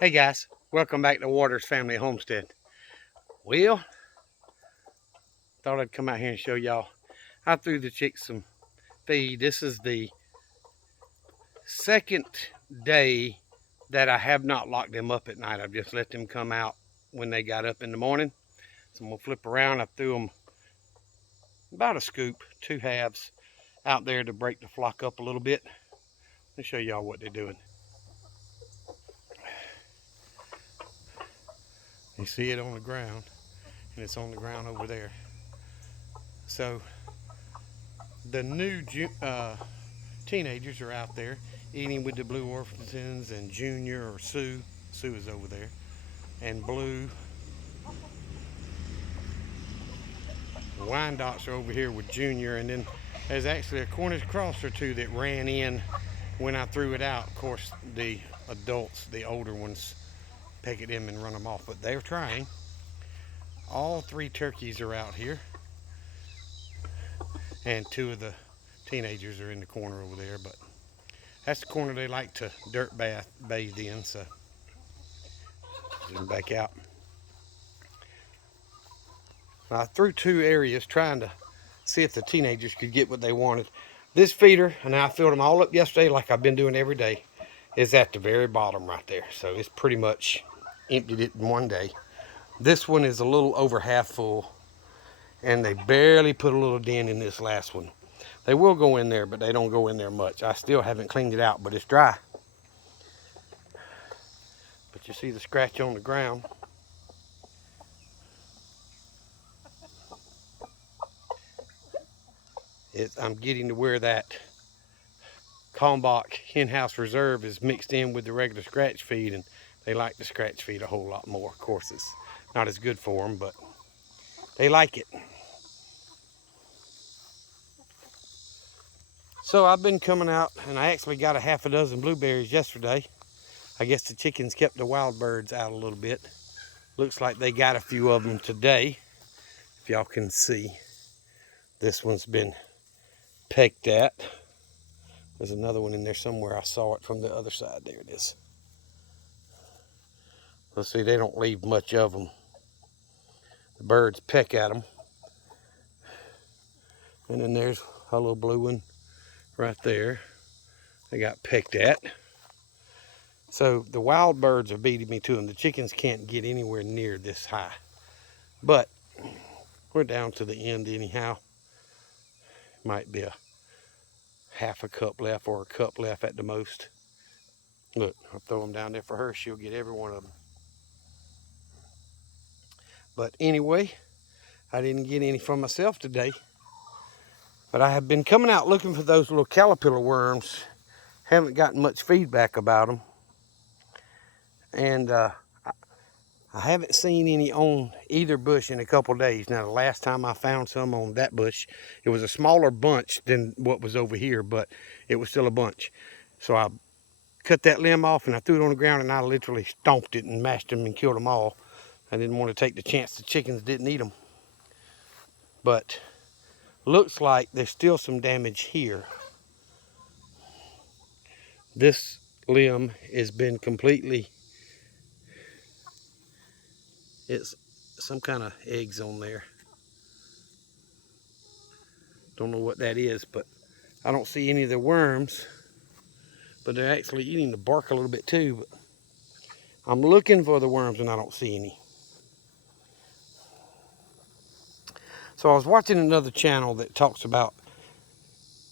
Hey guys, welcome back to Waters Family Homestead. Well, thought I'd come out here and show y'all. I threw the chicks some feed. This is the second day that I have not locked them up at night. I've just let them come out when they got up in the morning. So I'm gonna flip around. I threw them about a scoop, 2 halves out there to break the flock up a little bit. Let me show y'all what they're doing. You see it on the ground, and it's on the ground over there. So the new teenagers are out there eating with the blue orphans and Junior or Sue. Sue is over there. And Blue. The Wyandottes are over here with Junior. And then there's actually a Cornish cross or two that ran in when I threw it out. Of course, the adults, the older ones, peck at them and run them off. But they're trying. All 3 turkeys are out here. And 2 of the teenagers are in the corner over there. But that's the corner they like to dirt bathe in. So zoom back out. I threw 2 areas trying to see if the teenagers could get what they wanted. This feeder, and I filled them all up yesterday like I've been doing every day, is at the very bottom right there. So it's pretty much emptied it in one day. This one is a little over half full, and they barely put a little dent in this last one. They will go in there, but they don't go in there much. I still haven't cleaned it out, but it's dry. But you see the scratch on the ground. I'm getting to where that Kalmbach Henhouse Reserve is mixed in with the regular scratch feed, and they like the scratch feed a whole lot more. Of course, it's not as good for them, but they like it. So I've been coming out, and I actually got a half a dozen blueberries yesterday. I guess the chickens kept the wild birds out a little bit. Looks like they got a few of them today. If y'all can see, this one's been pecked at. There's another one in there somewhere. I saw it from the other side. There it is. Let's see, they don't leave much of them. The birds peck at them. And then there's a little blue one right there. They got pecked at. So the wild birds are beating me to them. The chickens can't get anywhere near this high. But we're down to the end anyhow. Might be a half a cup left or a cup left at the most. Look, I'll throw them down there for her. She'll get every one of them. But anyway, I didn't get any for myself today. But I have been coming out looking for those little caterpillar worms. Haven't gotten much feedback about them. And I haven't seen any on either bush in a couple days. Now, the last time I found some on that bush, it was a smaller bunch than what was over here, but it was still a bunch. So I cut that limb off and I threw it on the ground, and I literally stomped it and mashed them and killed them all. I didn't want to take the chance the chickens didn't eat them. But looks like there's still some damage here. This limb has been completely, it's some kind of eggs on there. Don't know what that is, but I don't see any of the worms, but they're actually eating the bark a little bit too. But I'm looking for the worms and I don't see any. So I was watching another channel that talks about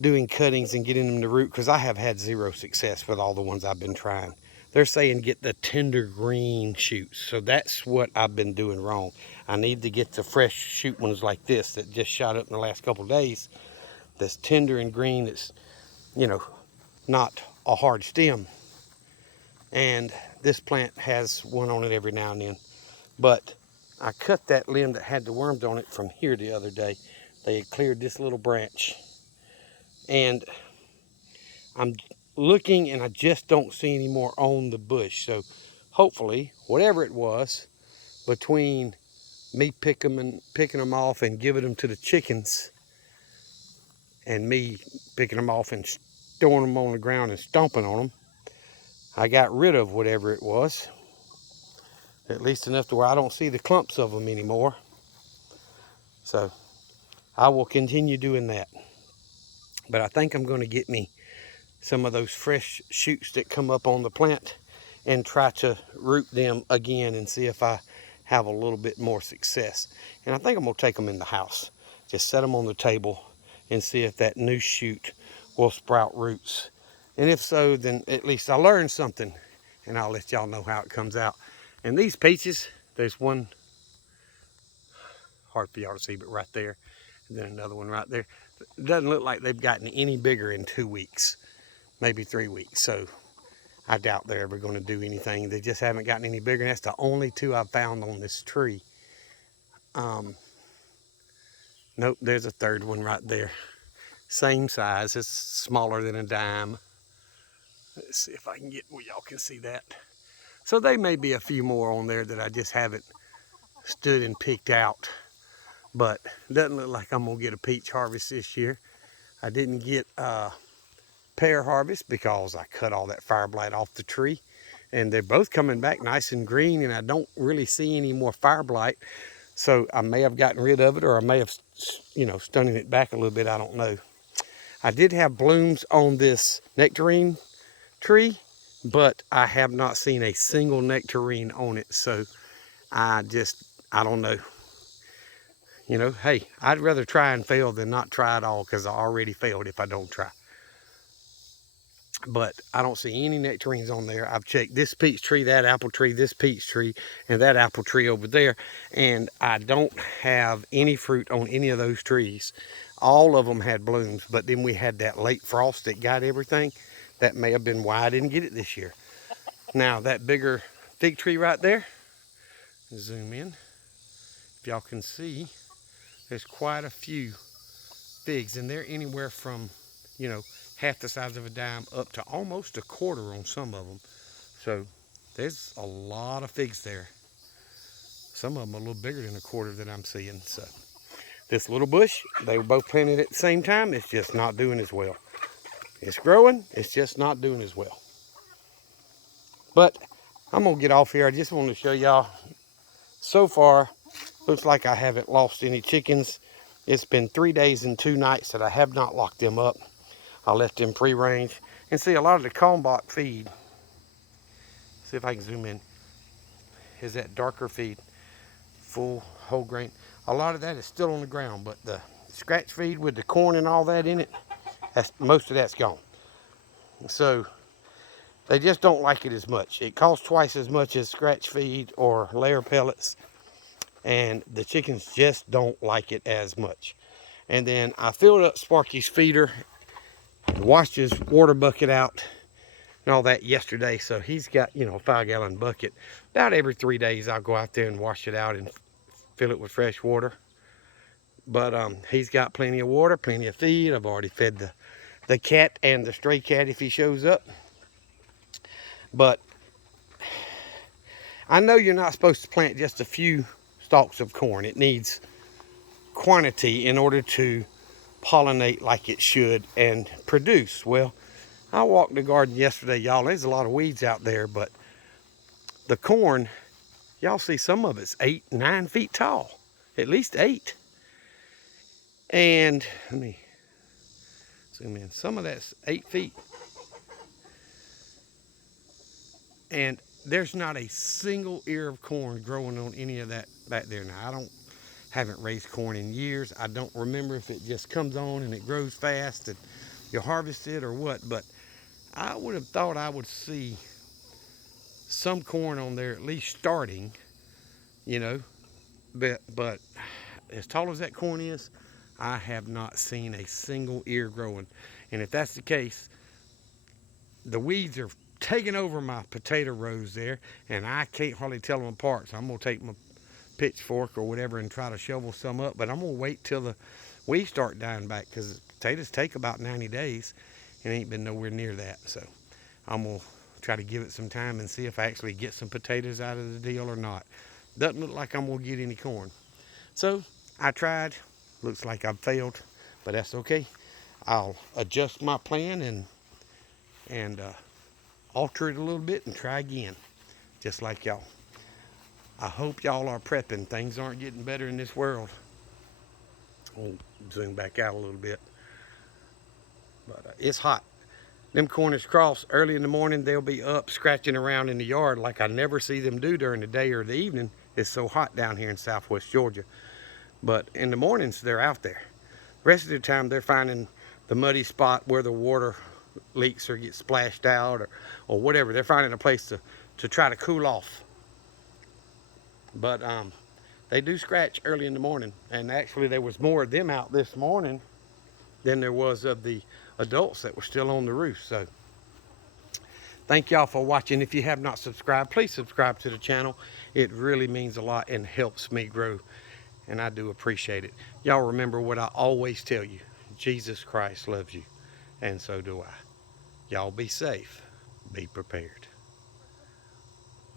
doing cuttings and getting them to root, because I have had 0 success with all the ones I've been trying. They're saying get the tender green shoots. So that's what I've been doing wrong. I need to get the fresh shoot ones like this that just shot up in the last couple of days. That's tender and green. It's, you know, not a hard stem. And this plant has one on it every now and then. But I cut that limb that had the worms on it from here the other day. They had cleared this little branch. And I'm looking and I just don't see any more on the bush. So hopefully, whatever it was, between me picking them off and giving them to the chickens, and me picking them off and throwing them on the ground and stomping on them, I got rid of whatever it was. At least enough to where I don't see the clumps of them anymore. So I will continue doing that. But I think I'm going to get me some of those fresh shoots that come up on the plant and try to root them again and see if I have a little bit more success. And I think I'm going to take them in the house. Just set them on the table and see if that new shoot will sprout roots. And if so, then at least I learned something, and I'll let y'all know how it comes out. And these peaches, there's one, hard for y'all to see, but right there, and then another one right there. It doesn't look like they've gotten any bigger in 2 weeks, maybe 3 weeks. So I doubt they're ever going to do anything. They just haven't gotten any bigger, and that's the only 2 I've found on this tree. Nope, there's a third one right there. Same size, it's smaller than a dime. Let's see if I can get where y'all can see that. So they may be a few more on there that I just haven't stood and picked out. But it doesn't look like I'm gonna get a peach harvest this year. I didn't get a pear harvest because I cut all that fire blight off the tree. And they're both coming back nice and green, and I don't really see any more fire blight. So I may have gotten rid of it, or I may have, stunning it back a little bit, I don't know. I did have blooms on this nectarine tree, but I have not seen a single nectarine on it. So I don't know. Hey, I'd rather try and fail than not try at all, because I already failed if I don't try. But I don't see any nectarines on there. I've checked this peach tree, that apple tree, this peach tree, and that apple tree over there, and I don't have any fruit on any of those trees. All of them had blooms, but then we had that late frost that got everything. That may have been why I didn't get it this year. Now, that bigger fig tree right there, zoom in, if y'all can see, there's quite a few figs, and they're anywhere from, half the size of a dime up to almost a quarter on some of them. So there's a lot of figs there. Some of them a little bigger than a quarter that I'm seeing. So this little bush, they were both planted at the same time. It's just not doing as well. It's growing, it's just not doing as well. But I'm gonna get off here. I just want to show y'all, so far, looks like I haven't lost any chickens. It's been 3 days and 2 nights that I have not locked them up. I left them free range. And see, a lot of the Kalmbach feed, see if I can zoom in, is that darker feed, full whole grain. A lot of that is still on the ground, but the scratch feed with the corn and all that in it, most of that's gone. So they just don't like it as much. It costs twice as much as scratch feed or layer pellets, and the chickens just don't like it as much. And then I filled up Sparky's feeder, washed his water bucket out and all that yesterday. So he's got, a 5-gallon bucket. About every 3 days I'll go out there and wash it out and fill it with fresh water. But he's got plenty of water, plenty of feed. I've already fed the cat and the stray cat if he shows up. But I know you're not supposed to plant just a few stalks of corn. It needs quantity in order to pollinate like it should and produce. Well, I walked the garden yesterday, y'all. There's a lot of weeds out there, but the corn, y'all see some of it's 8, 9 feet tall, at least 8. And let me zoom in. Some of that's 8 feet. And there's not a single ear of corn growing on any of that back there. Now, haven't raised corn in years. I don't remember if it just comes on and it grows fast and you harvest it or what, but I would have thought I would see some corn on there at least starting, but as tall as that corn is, I have not seen a single ear growing. And if that's the case, the weeds are taking over my potato rows there, and I can't hardly tell them apart. So I'm gonna take my pitchfork or whatever and try to shovel some up, but I'm gonna wait till the weeds start dying back, because potatoes take about 90 days and ain't been nowhere near that. So I'm gonna try to give it some time and see if I actually get some potatoes out of the deal or not. Doesn't look like I'm gonna get any corn. So I tried, looks like I've failed, but that's okay. I'll adjust my plan and alter it a little bit and try again, just like y'all. I hope y'all are prepping. Things aren't getting better in this world. We'll zoom back out a little bit. But it's hot. Them Cornish cross, early in the morning, they'll be up scratching around in the yard like I never see them do during the day or the evening. It's so hot down here in southwest Georgia. But in the mornings, they're out there. The rest of the time, they're finding the muddy spot where the water leaks or gets splashed out or whatever. They're finding a place to try to cool off. But they do scratch early in the morning. And actually, there was more of them out this morning than there was of the adults that were still on the roof. So thank y'all for watching. If you have not subscribed, please subscribe to the channel. It really means a lot and helps me grow, and I do appreciate it. Y'all remember what I always tell you: Jesus Christ loves you, and so do I. Y'all be safe, be prepared.